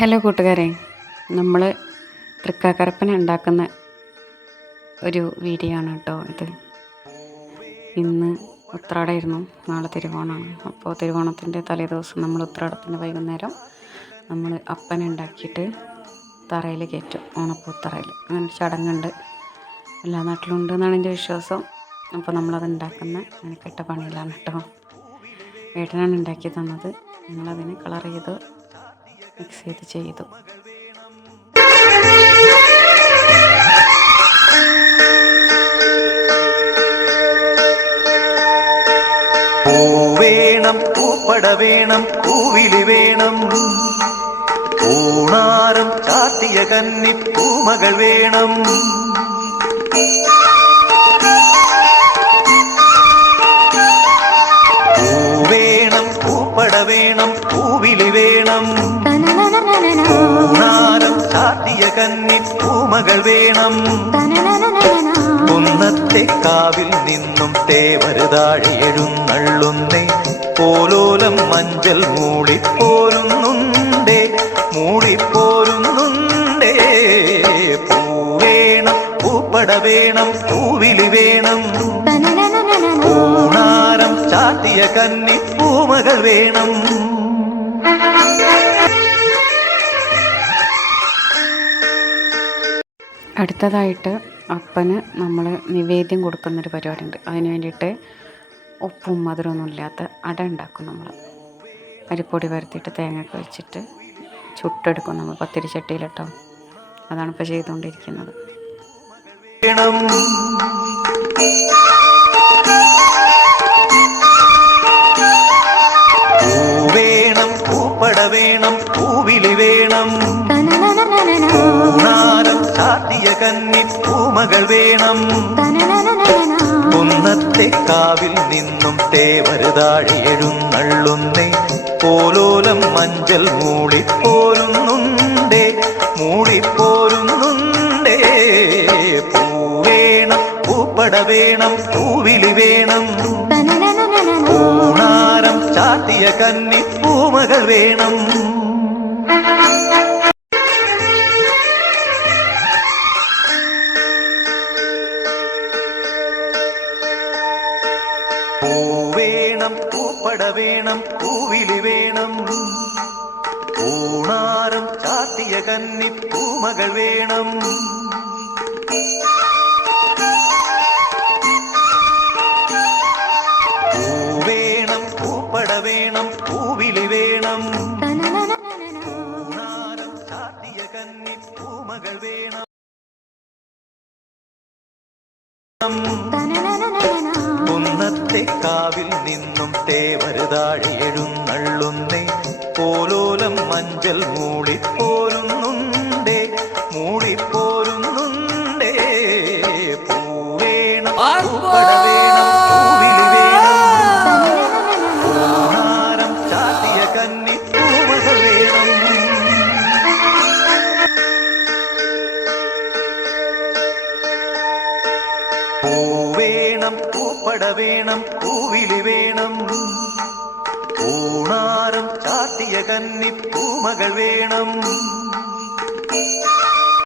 Hello കൂട്ടുകാരെ, നമ്മൾ തൃക്കാക്കരപ്പന ഉണ്ടാക്കുന്ന ഒരു വീഡിയോ ആണ് കേട്ടോ ഇത്. ഇന്ന് ഉത്രാടമായിരുന്നു, നാളെ തിരുവോണമാണ്. അപ്പോൾ തിരുവോണത്തിൻ്റെ തലേദിവസം നമ്മൾ ഉത്രാടത്തിൻ്റെ വൈകുന്നേരം നമ്മൾ അപ്പന ഉണ്ടാക്കിയിട്ട് തറയിൽ കയറ്റും, ഓണപ്പൂത്തറയിൽ. അങ്ങനെ ഒരു ചടങ്ങുണ്ട്, എല്ലാ നാട്ടിലും ഉണ്ട് എന്നാണ് എൻ്റെ വിശ്വാസം. അപ്പോൾ നമ്മളത് ഉണ്ടാക്കുന്ന മെനക്കെട്ട പണിയിലാണ് കേട്ടോ. ഏട്ടനാണ് ഉണ്ടാക്കി തന്നത്. ഞങ്ങളതിന് കളർ ചെയ്ത് മിക്സ് ചെയ്തു. വേണം, പൂപ്പട വേണം, പൂവിളി വേണം, പൂണാരം ചാത്തിയ കന്നി പൂമകൾ വേണം. പൂവേണം, പൂപ്പട വേണം, പൂവിളി വേണം, പൂണാരം ചാത്തിയ കന്നി പൂമകൾ വേണം. കുന്നത്തെ കാവിൽ നിന്നും തേവരുതാഴി എഴുന്നള്ളുന്നേ, പോലോലം മഞ്ചൽ മൂളിപ്പോരുന്നുണ്ടേ, മൂളിപ്പോരുന്നുണ്ടേ. പൂവേണം, പൂപ്പട വേണം, പൂവിളി വേണം, പൂണാരം ചാത്തിയ കന്നി പൂമകൾ വേണം. അടുത്തതായിട്ട് അപ്പന് നമ്മൾ നിവേദ്യം കൊടുക്കുന്നൊരു പരിപാടി ഉണ്ട്. അതിന് വേണ്ടിയിട്ട് ഉപ്പും മധുരമൊന്നും ഇല്ലാത്ത അട ഉണ്ടാക്കും. നമ്മൾ അരിപ്പൊടി പരത്തിയിട്ട് തേങ്ങയൊക്കെ വെച്ചിട്ട് ചുട്ടെടുക്കും നമ്മൾ പത്തിരിച്ചട്ടിയിലിട്ടോ. അതാണ് ഇപ്പോൾ ചെയ്തുകൊണ്ടിരിക്കുന്നത്. പൂവേണം, പൂപ്പട വേണം, പൂവിളി വേണം, പൂണാരം ചാത്തിയ കന്നി പൂമകൾ വേണം. കുന്നത്തെ കാവിൽ നിന്നും തേവരുതാഴി എഴുന്നള്ളുന്നേ, പോലോലം മഞ്ചൽ മൂളിപ്പോരുന്നുണ്ടേ, മൂളിപ്പോരുന്നുണ്ടേ. പൂവേണം, പൂപ്പട വേണം, പൂവിളി വേണം, പൂണാരം ചാത്തിയ കന്നി പൂമകൾ വേണം. പൂവേണം, പൂപ്പട വേണം, പൂവിളി വേണം, പൂണാരം ചാത്തിയ കന്നി പൂമകൾ വേണം. പൂവേണം, പൂപ്പട വേണം, പൂവിളി വേണം, പൂണാരം ചാത്തിയ കന്നി പൂമകൾ വേണം. കുന്നത്തെ കാവിൽ നിന്നും തേവരുതാഴി എഴുന്നള്ളുന്നേ, പോലോലം മഞ്ചൽ മൂളിപ്പോരുന്നുണ്ടേ, മൂളിപ്പോരുന്നുണ്ടേ. പൂവേണം, പൂപ്പട വേണം, പൂവിളി വേണം, പൂണാരം ചാത്തിയ കന്നി പൂമകൾ വേണം. പൂവേണം, പൂപ്പട വേണം, പൂവിളി വേണം, പൂണാരം ചാത്തിയ കന്നി പൂമകൾ വേണം.